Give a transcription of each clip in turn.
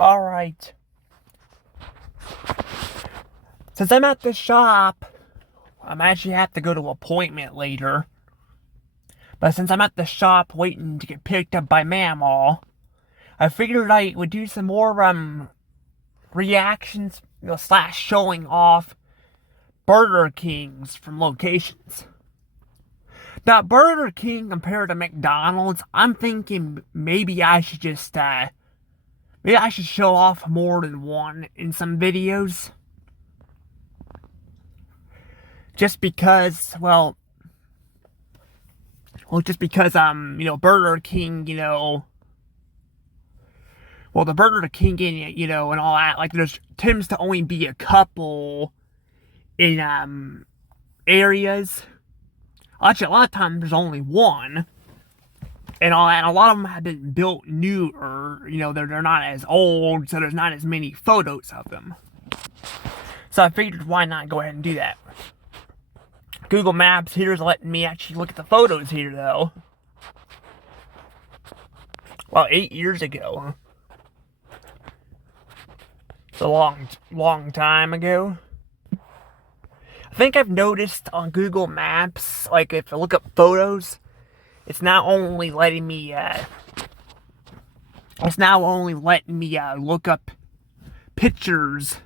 Alright. Since I'm at the shop, I'm actually have to go to an appointment later. But since I'm at the shop waiting to get picked up by Mamaw, I figured I would do some more reactions, slash showing off Burger Kings from locations. Now, Burger King compared to McDonald's, I'm thinking maybe I should just maybe I should show off more than one in some videos. Just because, just because, Burger King, the Burger King, and all that, like, there's tends to only be a couple in, areas. Actually, a lot of times there's only one. And all that, and a lot of them have been built newer, they're not as old, so there's not as many photos of them. So I figured, why not go ahead and do that? Google Maps here is letting me actually look at the photos here, though. Well, 8 years ago. It's a long time ago. I think I've noticed on Google Maps, like if I look up photos, it's now only letting me look up pictures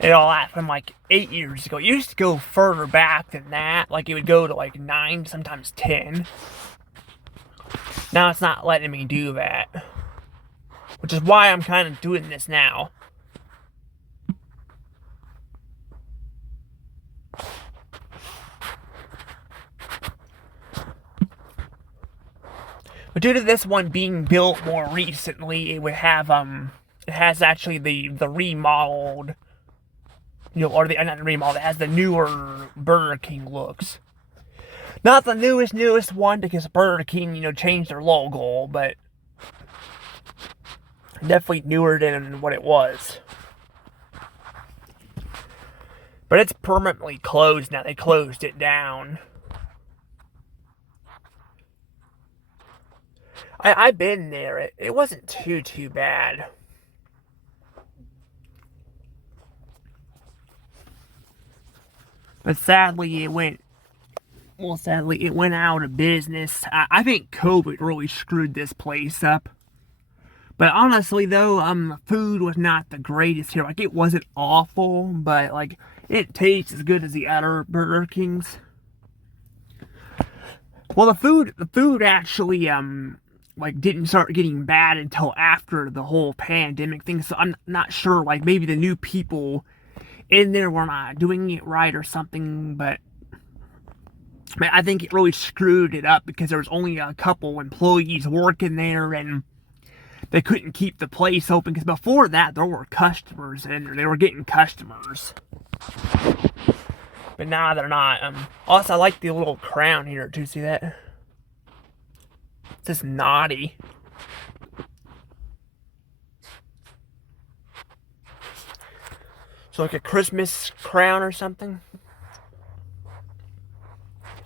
and all that from like 8 years ago. It used to go further back than that. Like it would go to like 9, sometimes 10. Now it's not letting me do that. Which is why I'm kind of doing this now. But due to this one being built more recently, it would have it has actually the remodeled, or not the remodeled, it has the newer Burger King looks. Not the newest one, because Burger King, changed their logo, but definitely newer than what it was. But it's permanently closed now. They closed it down. I've been there. It wasn't too bad. But sadly, it went out of business. I think COVID really screwed this place up. But honestly, though, food was not the greatest here. Like, it wasn't awful, but, like, it tastes as good as the other Burger Kings. Well, the food actually, didn't start getting bad until after the whole pandemic thing. So I'm not sure, like, maybe the new people in there were not doing it right or something, but I think it really screwed it up because there was only a couple employees working there, and they couldn't keep the place open, because before that there were customers in there. They were getting customers. But now they're not. Also, I like the little crown here too. See that? It's just naughty. So like a Christmas crown or something?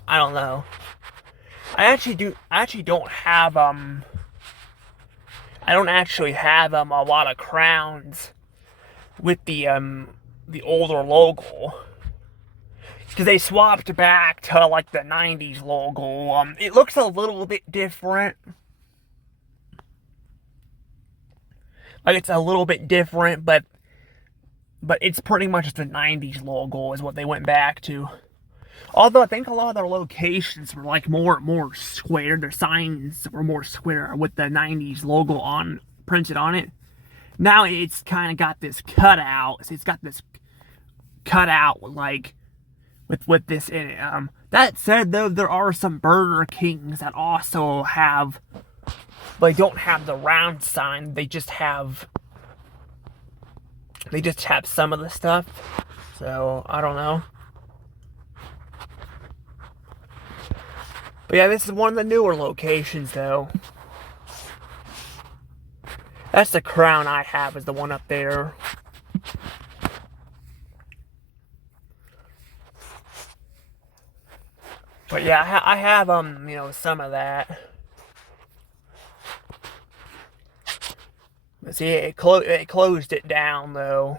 I don't know. I actually don't have I don't actually have a lot of crowns with the older logo, because they swapped back to like the 90s logo. It looks a little bit different. Like, it's a little bit different, but it's pretty much the 90s logo is what they went back to. Although I think a lot of their locations were like more square. Their signs were more square with the 90s logo printed on it. Now it's kind of got this cutout. So it's got this cutout like with this in it. That said, though, there are some Burger Kings that also have, they don't have the round sign. They just have some of the stuff. So I don't know. But yeah, this is one of the newer locations, though. That's the crown I have, is the one up there. But yeah, I have, some of that. But see, it closed it down, though.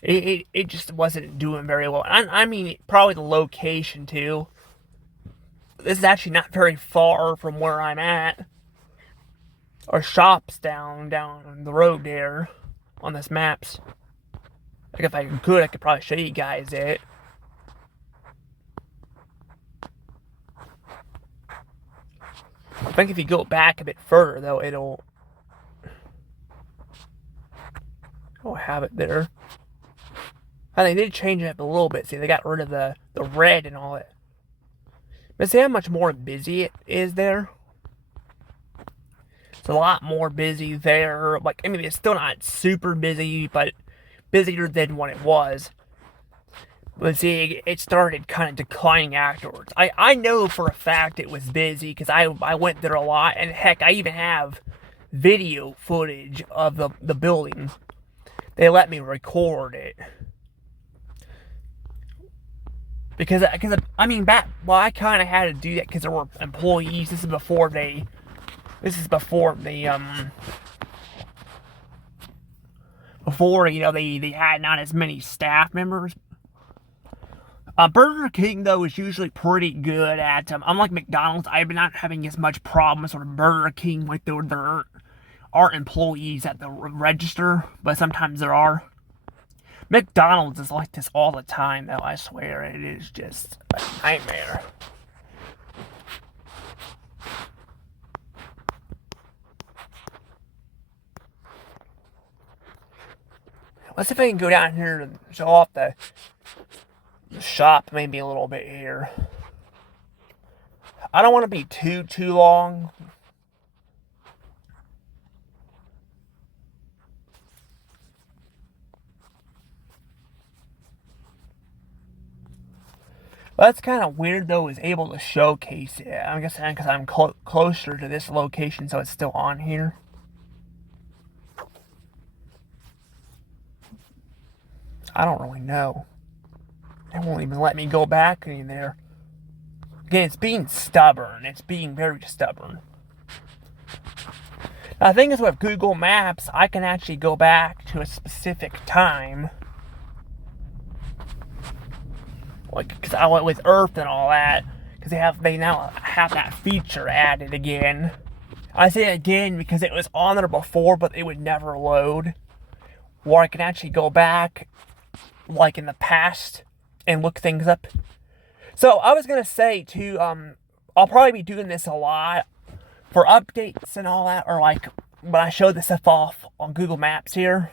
It just wasn't doing very well. I mean, probably the location, too. This is actually not very far from where I'm at. Our shop's down the road there on this maps. Like, if I could, I could probably show you guys it. I think if you go back a bit further, though, it'll have it there. And they did change it up a little bit. See, they got rid of the red and all that. But see how much more busy it is there? It's a lot more busy there. Like, I mean, it's still not super busy, but busier than what it was. But see, it started kind of declining afterwards. I know for a fact it was busy because I went there a lot. And heck, I even have video footage of the building. They let me record it. Because I mean, I kind of had to do that because there were employees. This is before they had not as many staff members. Burger King, though, is usually pretty good at, unlike McDonald's, I've been not having as much problems with Burger King. Like, there aren't employees at the register, but sometimes there are. McDonald's is like this all the time, though, I swear. It is just a nightmare. Let's see if I can go down here and show off the shop maybe a little bit here. I don't want to be too long. That's kind of weird, though, is able to showcase it. I'm guessing because I'm closer to this location, so it's still on here. I don't really know. It won't even let me go back in there. Again, it's being stubborn. It's being very stubborn. Now, the thing is with Google Maps, I can actually go back to a specific time. Like, because I went with Earth and all that, because they now have that feature added again. I say again because it was on there before, but it would never load. Or I can actually go back, like in the past, and look things up. So I was gonna say too, I'll probably be doing this a lot for updates and all that, or like when I show this stuff off on Google Maps here.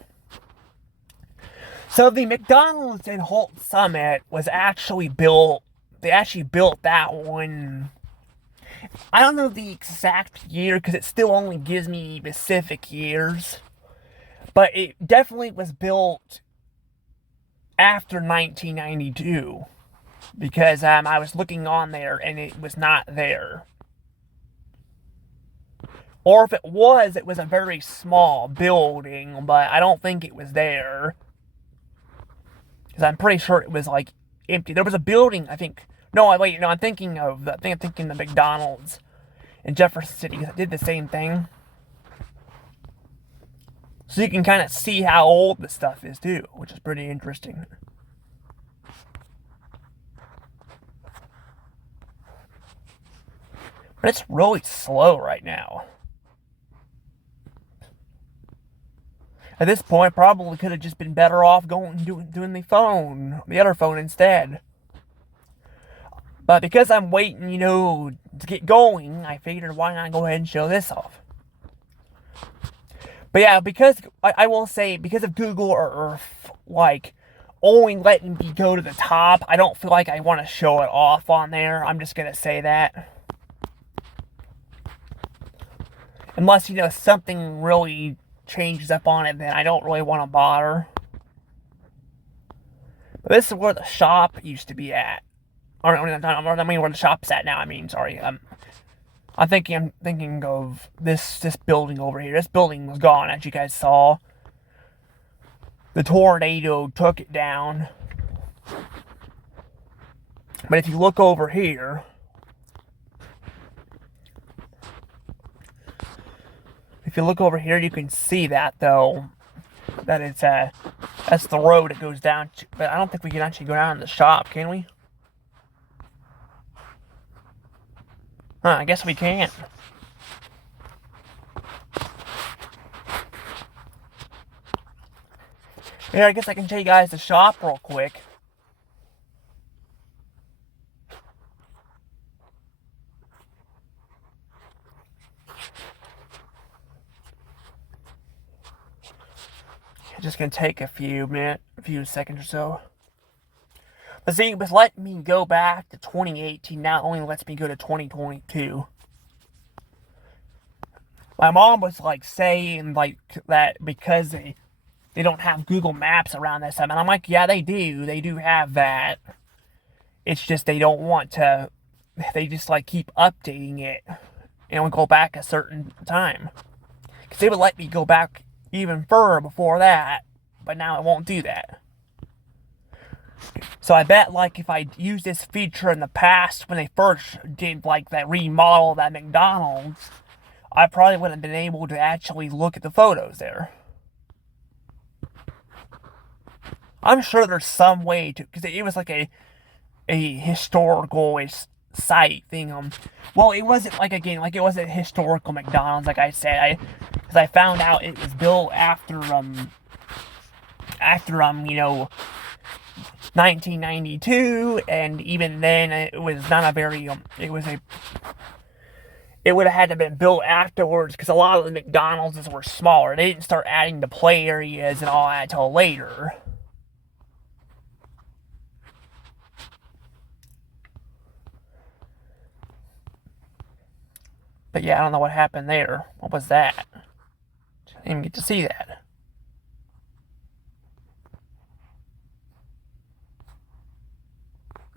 So the McDonald's in Holt Summit was actually built. They actually built that one. I don't know the exact year because it still only gives me specific years, but it definitely was built after 1992 because I was looking on there and it was not there. Or if it was a very small building, but I don't think it was there. Because I'm pretty sure it was, like, empty. There was a building, I think. No, I'm thinking of the McDonald's in Jefferson City. Because it did the same thing. So you can kind of see how old the stuff is, too. Which is pretty interesting. But it's really slow right now. At this point, probably could have just been better off doing the other phone instead. But because I'm waiting, to get going, I figured why not go ahead and show this off. But yeah, because I will say, because of Google Earth, like, only letting me go to the top, I don't feel like I want to show it off on there. I'm just going to say that. Unless, something really changes up on it, then I don't really want to bother. But this is where the shop used to be at. Or, I mean, where the shop's at now. Sorry. I'm thinking of this building over here. This building was gone, as you guys saw. The tornado took it down. But if you look over here, If you look over here, you can see that, though. That it's, that's the road it goes down to. But I don't think we can actually go down in the shop, can we? Huh, I guess we can't. Yeah, I guess I can show you guys the shop real quick. It's just gonna take a few seconds or so. But see, it was letting me go back to 2018. Now it only lets me go to 2022. My mom was like saying like that because they don't have Google Maps around this time, and I'm like, yeah, they do. They do have that. It's just they don't want to. They just like keep updating it, and we go back a certain time. Because they would let me go back even further before that, but now it won't do that. So I bet like if I used this feature in the past when they first did like that remodel of that McDonald's, I probably wouldn't have been able to actually look at the photos there. I'm sure there's some way to, because it was like a historical site thing. Well, it wasn't like, again, like it wasn't historical McDonald's, like I said. Because I found out it was built after 1992, and even then it was not a very it would have had to have been built afterwards, because a lot of the McDonald's were smaller. They didn't start adding the play areas and all that until later. But yeah, I don't know what happened there. What was that? Didn't even get to see that.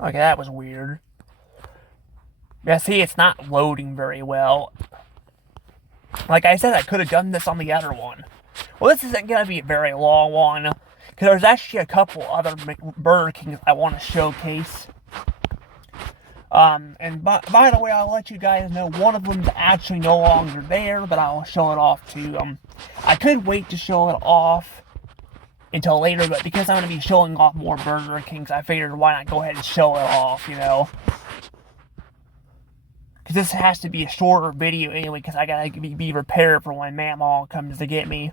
Okay, that was weird. Yeah, see, it's not loading very well. Like I said, I could have done this on the other one. Well, this isn't going to be a very long one, because there's actually a couple other Burger Kings I want to showcase. And by the way, I'll let you guys know one of them's actually no longer there, but I'll show it off too. I could wait to show it off until later, but because I'm going to be showing off more Burger Kings, I figured why not go ahead and show it off, you know? Because this has to be a shorter video anyway, because I gotta be prepared for when Mamaw comes to get me.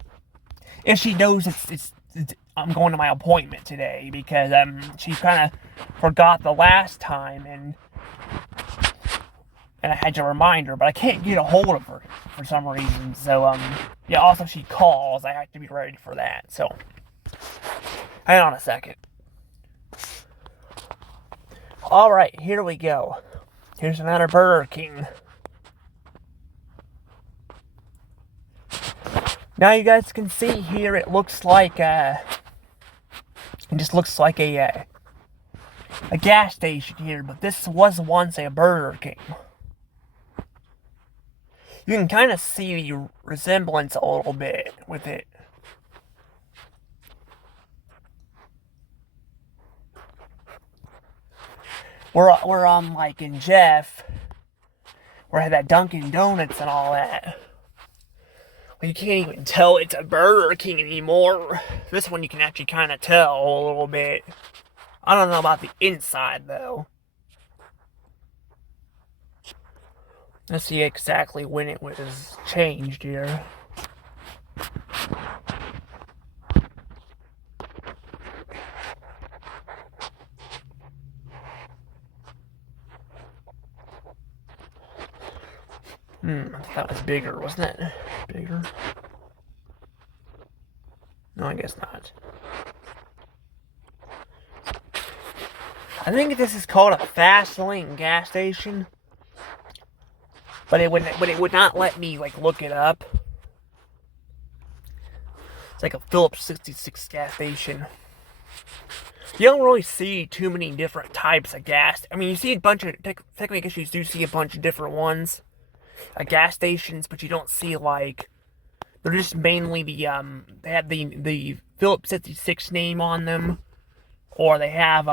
If she knows it's I'm going to my appointment today, because she kind of forgot the last time, and I had to remind her, but I can't get a hold of her for some reason. So yeah. Also, if she calls, I have to be ready for that. So hang on a second. All right, here we go. Here's another Burger King. Now you guys can see here, it looks like it just looks like a gas station here, but this was once a Burger King. You can kind of see the resemblance a little bit with it. We're like in Jeff, where I had that Dunkin' Donuts and all that. Well, you can't even tell it's a Burger King anymore. This one you can actually kind of tell a little bit. I don't know about the inside though. Let's see exactly when it was changed here. I thought that was bigger, wasn't it? Bigger? No, I guess not. I think this is called a fast lane gas station, but it would not let me like look it up. It's like a Phillips 66 gas station. You don't really see too many different types of gas. I mean, you see a bunch of technically, I guess you do see a bunch of different ones. Gas stations, but you don't see like, they're just mainly the they have the Phillips 66 name on them, or they have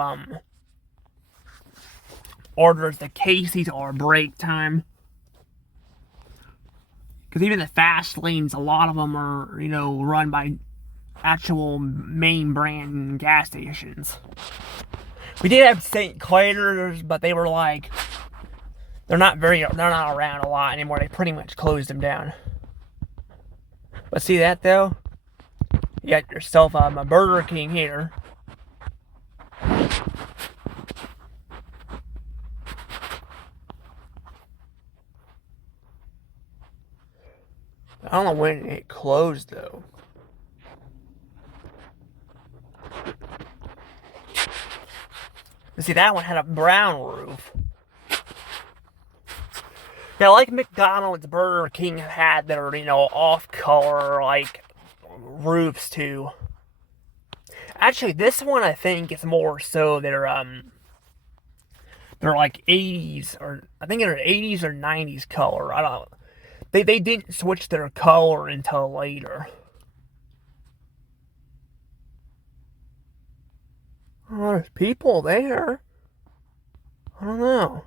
or there's the Casey's or break time. Because even the fast lanes, a lot of them are, run by actual main brand gas stations. We did have St. Clair's, but they were like, they're not around a lot anymore. They pretty much closed them down. But see that though? You got yourself a Burger King here. I don't know when it closed though. See, that one had a brown roof. Yeah, like McDonald's, Burger King had their, off-color, like, roofs too. Actually, this one I think is more so they're like 80s, or I think they're 80s or 90s color. I don't know. They didn't switch their color until later. Oh, there's people there. I don't know.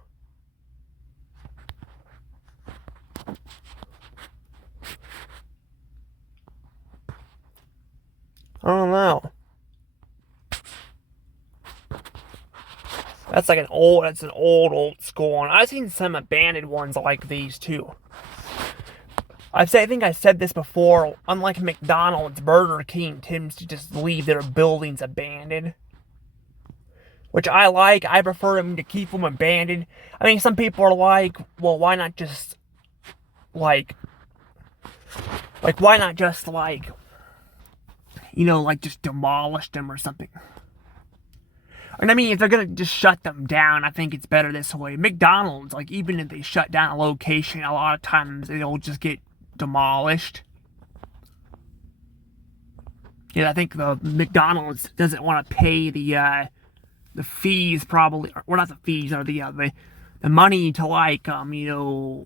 I don't know. That's an old school one. I've seen some abandoned ones like these too. I think I said this before. Unlike McDonald's, Burger King tends to just leave their buildings abandoned, which I like. I prefer them to keep them abandoned. I think some people are like, well, why not just like why not just like just demolish them or something. And I mean, if they're gonna just shut them down, I think it's better this way. McDonald's, like, even if they shut down a location, a lot of times it'll just get demolished. Yeah, I think the McDonald's doesn't want to pay the fees, probably, or not the fees, or the money to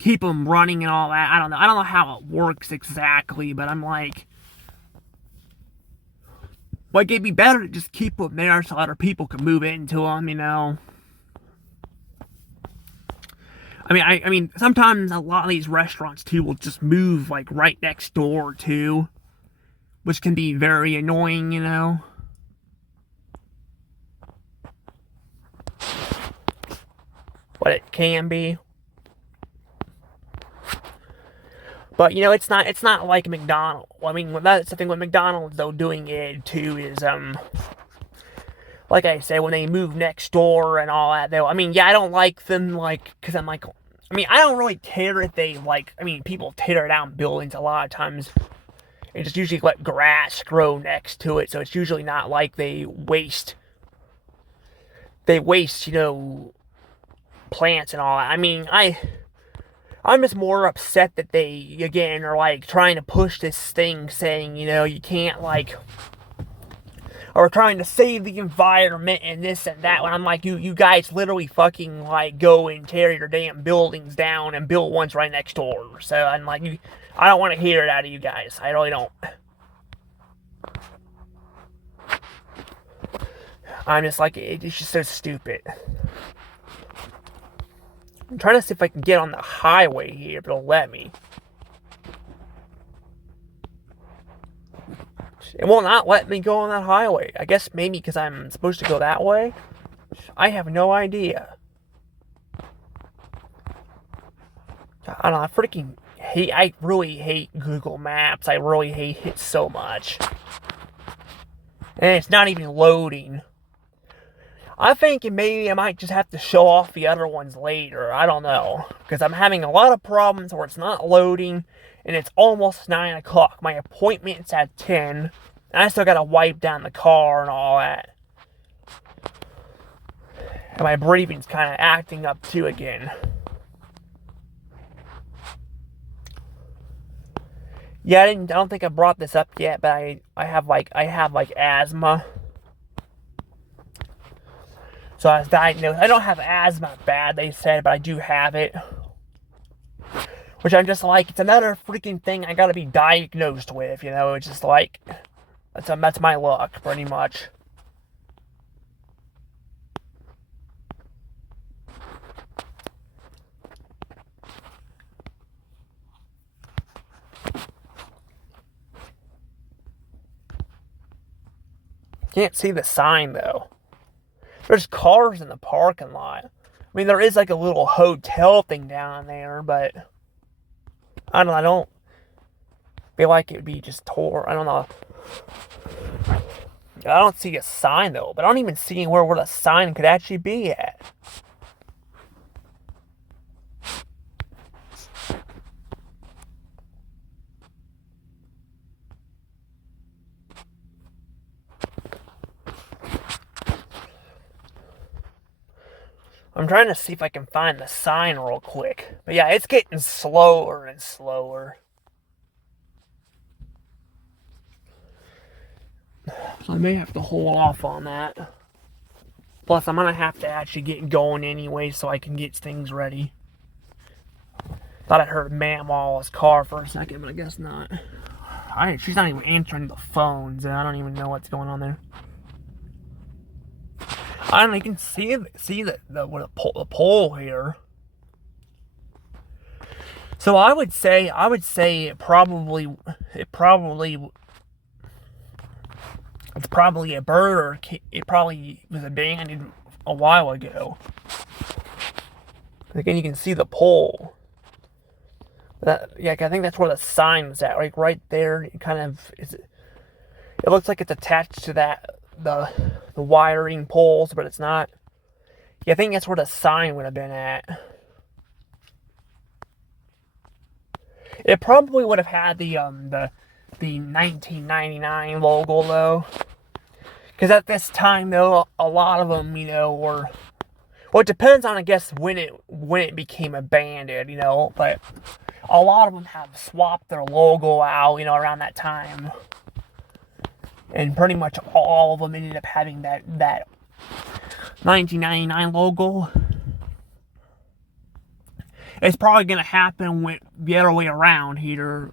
keep them running and all that. I don't know how it works exactly, but I'm like, well, it'd be better to just keep them there so other people can move into them, I mean, sometimes a lot of these restaurants too will just move like right next door too, which can be very annoying, But it can be. But it's not like McDonald's. I mean, that's the thing with McDonald's though. Doing it too is like I said, when they move next door and all that. Though, I mean, yeah, I don't like them because I'm like, I mean, I don't really care if they people tear down buildings a lot of times. And just usually let grass grow next to it, so it's usually not like they waste plants and all that. I mean, I'm just more upset that they, again, are, trying to push this thing saying, you can't, or trying to save the environment and this and that, when I'm like, you guys literally fucking, go and tear your damn buildings down and build ones right next door. So, I'm like, I don't want to hear it out of you guys. I really don't. I'm just like, it's just so stupid. I'm trying to see if I can get on the highway here, if it'll let me. It will not let me go on that highway. I guess maybe because I'm supposed to go that way? I have no idea. I don't know, I really hate Google Maps. I really hate it so much. And it's not even loading. I think maybe I might just have to show off the other ones later. I don't know. Because I'm having a lot of problems where it's not loading. And it's almost 9 o'clock. My appointment's at 10. And I still gotta wipe down the car and all that. And my breathing's kind of acting up too again. Yeah, I don't think I brought this up yet, but I have asthma. So I was diagnosed. I don't have asthma bad, they said, but I do have it. Which I'm just like, it's another freaking thing I gotta be diagnosed with, It's just like, that's my luck, pretty much. Can't see the sign, though. There's cars in the parking lot. I mean, there is like a little hotel thing down there, but I don't feel like it would be just tore. I don't know. I don't see a sign, though, but I don't even see where the sign could actually be at. I'm trying to see if I can find the sign real quick. But yeah, it's getting slower and slower. So I may have to hold off on that. Plus, I'm going to have to actually get going anyway so I can get things ready. Thought I heard Mama's car for a second, but I guess not. She's not even answering the phones, and I don't even know what's going on there. I don't know, you can see the pole here. So I would say it's probably a Burger King. It probably was abandoned a while ago. Again, you can see the pole. I think that's where the sign was at, like right there. It kind of is. It looks like it's attached to the wiring poles, but it's not. Yeah, I think that's where the sign would have been at. It probably would have had the 1999 logo though, because at this time though, a lot of them, were. Well, it depends on, I guess, when it became abandoned, but a lot of them have swapped their logo out, around that time. And pretty much all of them ended up having that 1999 logo. It's probably going to happen with the other way around here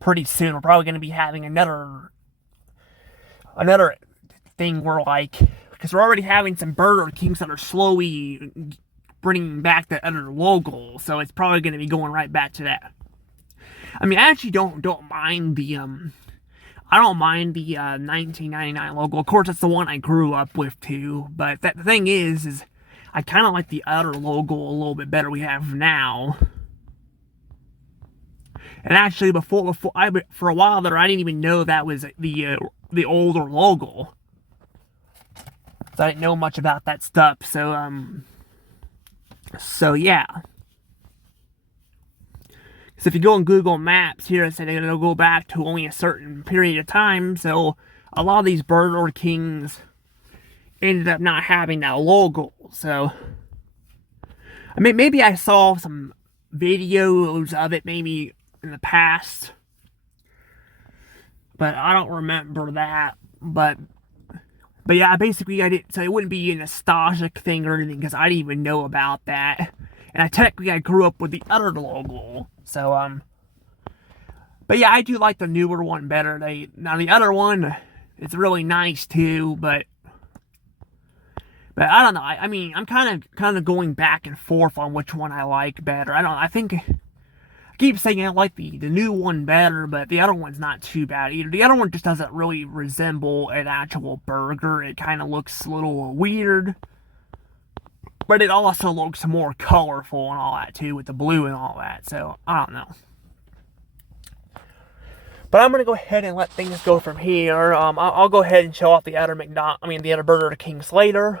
pretty soon. We're probably going to be having another thing where, because we're already having some Burger Kings that are slowly bringing back the other logo, so it's probably going to be going right back to that. I mean, I actually don't mind the 1999 logo. Of course, it's the one I grew up with too. But the thing is I kind of like the other logo a little bit better we have now. And actually, for a while there, I didn't even know that was the older logo. So I didn't know much about that stuff. So yeah. So if you go on Google Maps here, it said they're going to go back to only a certain period of time. So a lot of these Burger Kings ended up not having that logo. So, I mean, maybe I saw some videos of it maybe in the past, but I don't remember that. But yeah, basically I didn't. So it wouldn't be a nostalgic thing or anything because I didn't even know about that. And I grew up with the other logo. So, but yeah, I do like the newer one better. Now the other one, it's really nice too, but I don't know. I mean, I'm kind of going back and forth on which one I like better. I think I keep saying I like the new one better, but the other one's not too bad either. The other one just doesn't really resemble an actual burger. It kind of looks a little weird. But it also looks more colorful and all that too, with the blue and all that. So, I don't know. But I'm going to go ahead and let things go from here. I'll go ahead and show off the other the other Burger Kings later.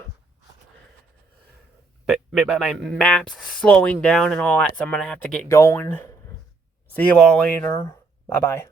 But my map's slowing down and all that, so I'm going to have to get going. See you all later. Bye-bye.